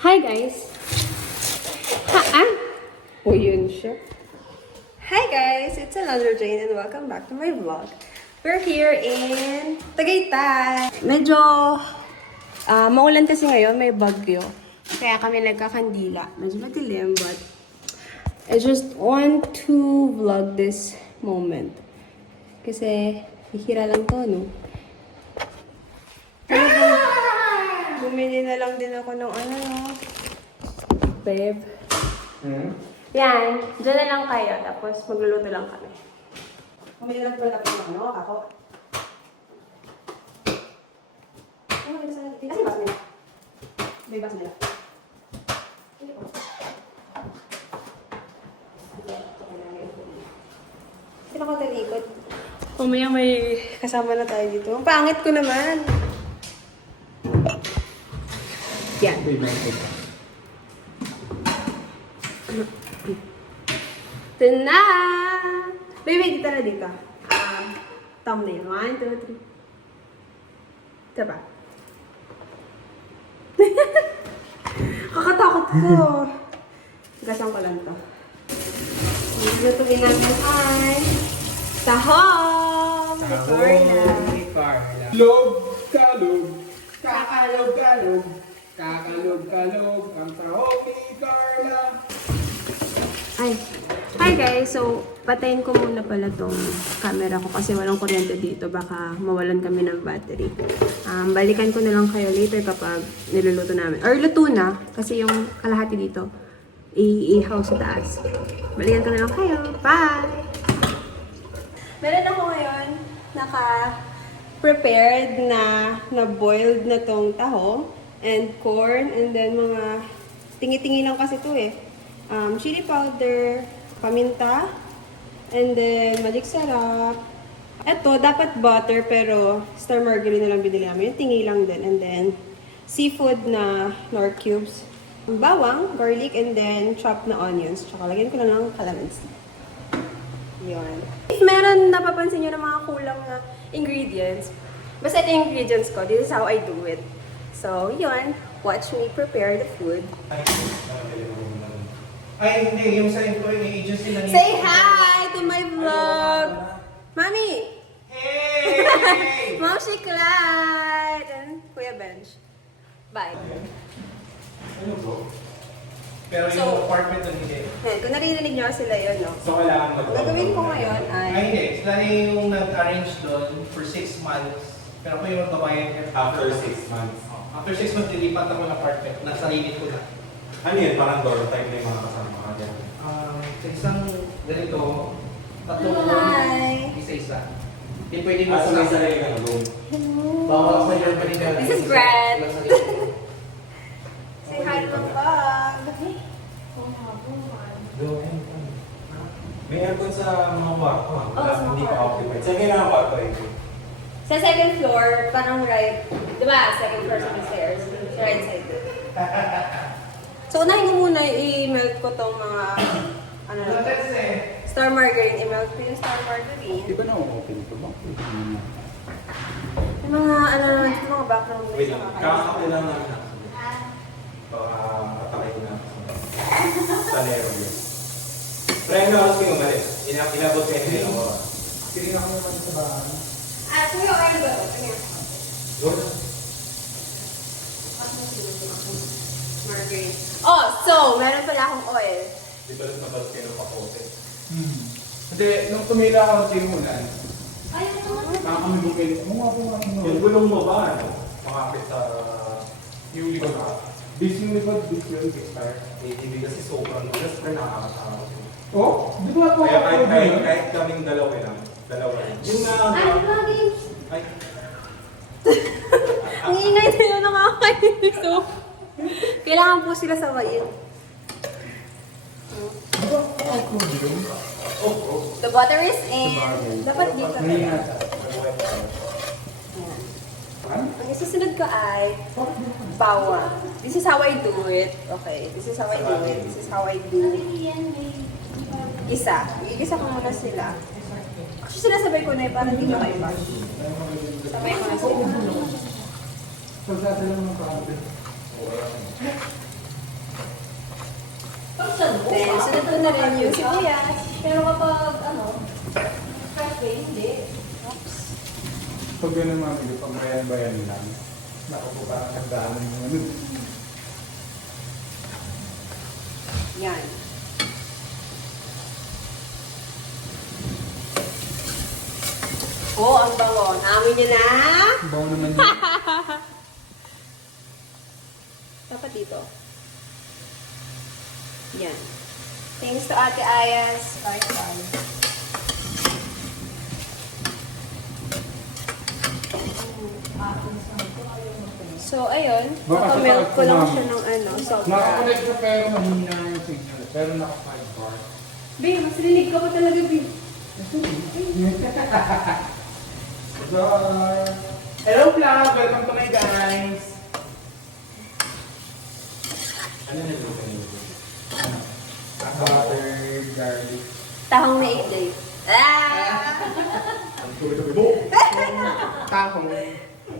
Hi guys! O yun siya. Hi guys! It's Alondra Jane and welcome back to my vlog. We're here in Tagaytay. Medyo maulan kasi ngayon, may bagyo. Kaya kami nagkakandila. Medyo madilim, but I just want to vlog this moment. Kasi hihira lang to, no? Bumili na lang din ako ng ano, no? Babe. Yan. Diyan na lang kayo. Tapos magluluto lang kami. Bumili lang pala ako ng ano, ako. Ano ba sa natin? Kasi basa nila. May basa nila. Hindi ko. Hindi ako talikod. Mamaya may kasama na tayo dito. Ang pangit ko naman. Yan. Ito na! Baby, dito na dito. Thumbnail. 1, 2, 3. Ito ba? Kakatakot ko. Gasan ko lang to. Lutuin namin ay tahong! May Carla. Log, kalog, kakalog, kalog, kakalog, kalog, ang tahong ni Carla. Ay. Hi guys! So, patayin ko muna pala tong camera ko kasi walang kuryente dito. Baka mawalan kami ng battery. Balikan ko na lang kayo later kapag niluluto namin. Or luto na kasi yung kalahati dito iihaw sa taas. Balikan ko na lang kayo. Bye! Meron ako ngayon naka-prepared na boiled na tong taho and corn and then mga tingi-tingi lang kasi to eh. Chili powder, paminta, and then magic sarap. Ito, dapat butter pero star margarine na lang binili namin. Yung tingi lang din. And then seafood na nor cubes. Bawang, garlic, and then chopped na onions. Tsaka lagyan ko lang ng calamansi. Yun. If meron napapansin nyo ng mga kulang na ingredients, basta ito yung ingredients ko. This is how I do it. So, yun. Watch me prepare the food. Ay, hindi. Yung sa employee agency lang. Say hi to my vlog! Mami! Hey! Mom, si Clyde! And Kuya Bench. Bye. Ano po? Pero yung So, apartment na hindi. Then, kung naririnig nyo sila yun, no? So, kailangan mag- Gagawin ko ngayon Ay, ay... hindi. Sila na yung nag-arrange doon for 6 months. Pero ako yung magbabayad niya. After 6 months. After 6 months, nilipat ako ng apartment. Nasarili ko na. Ano yun? Parang door type na yung mga kasama ka dyan. Sa isang ganito, tatlong Hi! isa-isa. Hindi pwede mo Ah, so may sarili ka na room. Bawal sa Germany na. This is Brad. Wala sa dito. Say hi to my vlog! May aircon sa mga kwarto. Oo, sa mga Hindi pa kwarto. occupied. Saan kayo nakakwarto eh? Sa second floor, parang right... Diba? Second floor sa stairs. Sa right side. So, unahin ko muna, i-melt ko tong mga... Ano na to? Star margarine. I-melt ko yung star margarine. Di ba na-open ito ba? Yung mga, ano naman, yung mga background noise Wait na lang. kakain. Kakakape lang namin. Baka atakay ko na. Sa lero yun. Try na oras ko yung umalis. Inabot kayo na yung oras. Sige ako naman sa bahay. Kuya, ano ba ito? Tingnan. Doon. Margarine. Oh, so, meron pala akong oil. Dito lang nabas kayo ng pakote. Hindi, nung tumila ako sa simulan, Ay, ito nga. kami bumili. Mga po nga Yung gulong mo ba? Ano? Makakit sa... yung likod ka. Bis yung likod, bis yung expire. Hindi kasi sobrang gulas pero nakakatawa. Oh? Di ba po Kaya ako kahit kaming dalawa lang. Yung na... Ay, Games. Ay, Ang ingay nila nakakainis. So, kailangan po sila sawayin. The butter is in. Dapat dito. Ayan. Ang isusunod ko ay bawang. This is how I do it. Okay, this is how I do it. This is how I do isa. Igisa ko muna sila. Actually, sinasabay ko na eh, para hindi ko kayo pa. Sabay ko na sila. Pagkata lang ng kape. then sunod ko na rin yung sibuyas. Pero kapag, fresh way, hindi. Oops. Pag ganun mga video, pang bayan-bayan lang. Naku po, parang nagdaanan yung ano. Yan. Oh, ang bango. Naamoy niyo na? Bawa naman yun. Dapat dito. Yan. Thanks to Ate Ayas. So, ayun. Baka Papa-melt ko lang ma'am. siya ng ano, sobra. Nakakonect ko pero mahina yung signal. Pero naka 5 bar. Babe, mas rinig ka pa talaga, babe. Hello vlog! Welcome to my guys! Ano na yung kanina? Butter, garlic. Tahong na 8 day. Ah! Ang tuloy-tuloy. Tahong.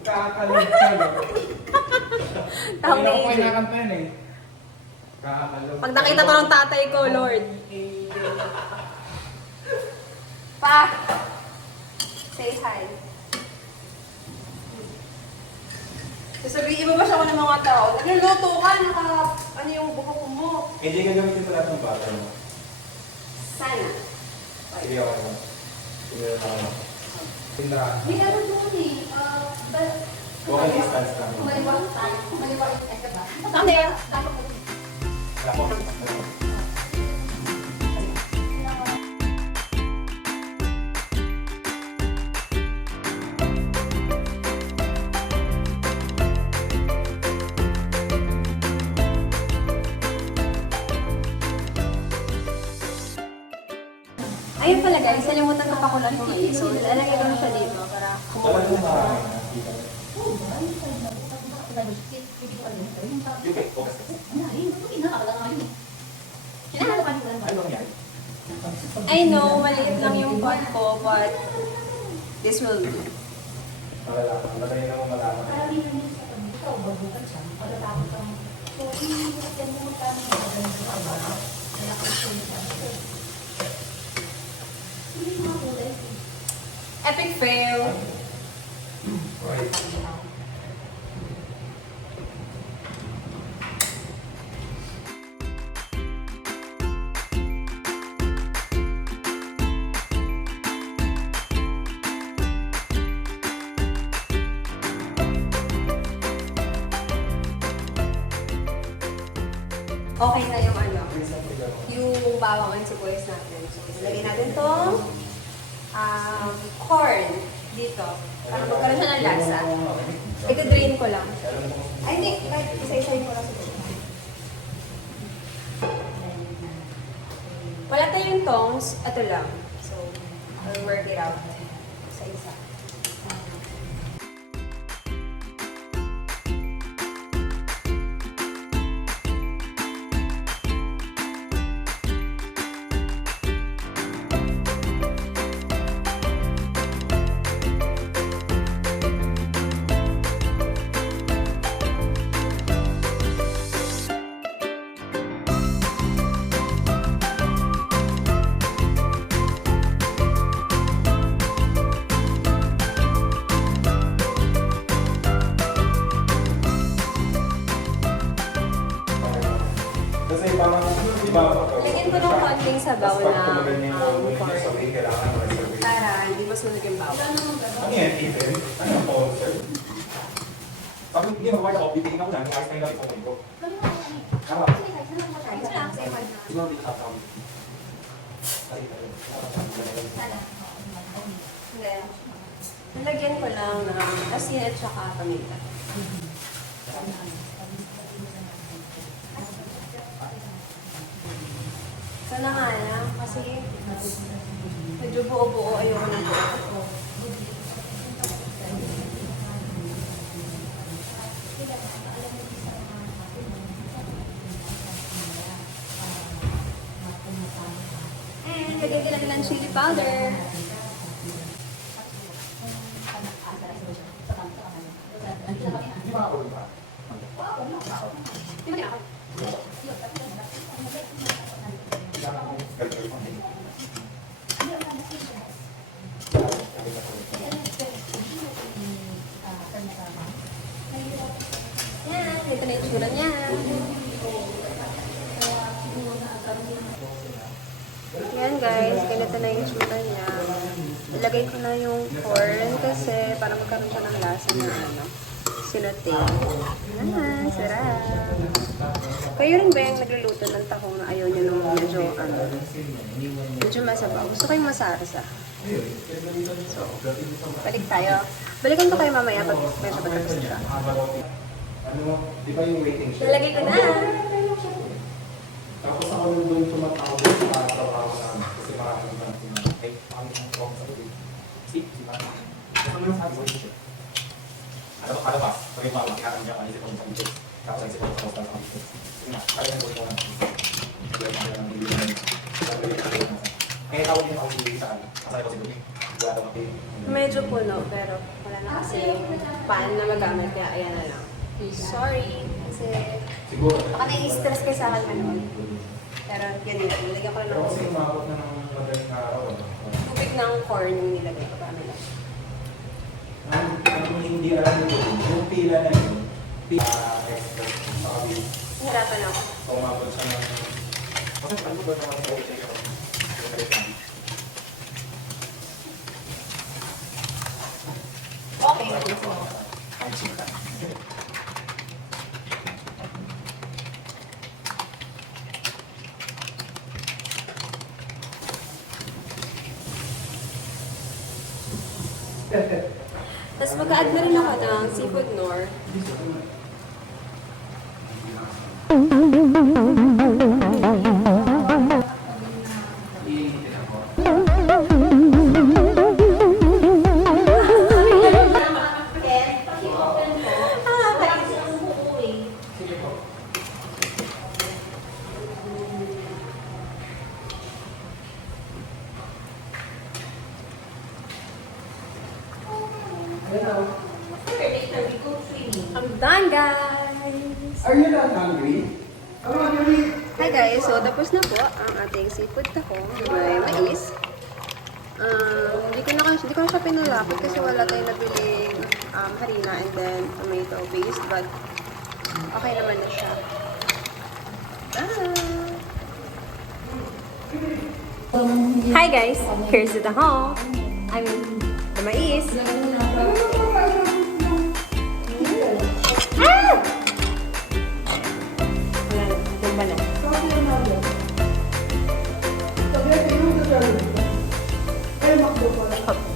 Kakakalog ka, no? Tahong Hindi na ako 8 day. kinakanta yun eh. Kakakalog. Pag nakita ko ng tatay ko, Lord. Pa! Say hi. Sasabihin, ibabasa ko ng mga tao. Nagluluto ka, ano yung buhok mo? Hindi ka gamitin pa lahat ng butter mo. Sana. Hindi ako naman. Hindi ako. Tindahan. May ano doon eh. Huwag ang distance lang. Maliwag tayo. Maliwag tayo ba? Hindi. Ako. Ayun pala guys, nalimutan ko pa ko lang yung so lalagay ko na siya dito para Talagang marami na. Okay, focus ka. Ano nangyari? I know, maliit lang yung pot ko, but this will do. Malalaman. Madali naman malaman. Epic fail. Right. Okay na yung ano, yung bawang and sibuyas natin. So, ilagay natin tong corn dito. Para magkaroon siya ng lasa. Ito-drain ko lang. I think, like, isa-isahin ko lang siguro. Wala tayong tongs, ito lang. So, I'll work it out sa isa. Kasi parang, di ba, Lagyan ko ng konting sabaw pag na tumagal niya yung corn. sa way, kailangan mo reserve. Para hindi masunog yung bawang. Ano yan, even? Ano yung sponsor? Bakit hindi mag-white ako, bibigyan ako na, yung ice cream lang ipong ko. Tama. Ito lang, same one. Di ba, hindi kasama? Then, nalagyan ko lang ng asin at saka paminta. Sana nga lang, kasi medyo buo-buo ayoko ng buo. And lagyan ko lang ng chili powder. Di ba ako ba? Di ba Ito na yung tsura niya. Yan guys, ganito na yung tsura niya. Ilagay ko na yung corn kasi para magkaroon siya ng lasa na ano, sinote. Ah, sarap. Kayo rin ba yung nagluluto ng tahong na ayaw niyo nung medyo masabaw? Gusto ko yung masarsa. So, balik tayo. Balikan ko kayo mamaya pag medyo patapos na siya. Ano, di ba yung waiting siya? Nalagay ko na. Tapos ako nung doon tumatawag sa trabaho namin kasi maraming ay, ang kong sa ito. Si ba? Ano yung sabi ko siya? Ano ba? Pag yung mama, kinakan niya kanisip ko sa ito. Tapos naisip ko sa hospital sa ito. Yun na, kaya yung doon na. Kaya tawag din ako sa akin. Kasaya ko si Dumi. Wala daw mati. Medyo puno, pero wala na kasi pan na magamit, kaya ayan na lang. Sorry, kasi Siguro. baka nai-stress kayo sa akin ano. Pero yun yun, nilagyan ko lang Pero kasi ng umabot na ng madaling araw. tubig ng corn yung nilagay ko. Parang lang. Ang hindi alam nyo, yung pila na yun, pila extra sa kabili. Nahirapan ako. Umabot siya ng... Kasi ano ba naman yung check ako? Okay. Ang chika. Tapos mag-add na rin ako ng seafood nor. Iinitin ako. I'm done, guys! Are you not hungry? I'm hungry. Hi guys, so tapos na po ang ating seafood tahong may mais. Hindi ko na siya pinalapit kasi wala tayong nabiling harina and then tomato paste, but okay naman na siya. Hi guys, here's the tahong. I mean, the mais. Wala na, tumba na.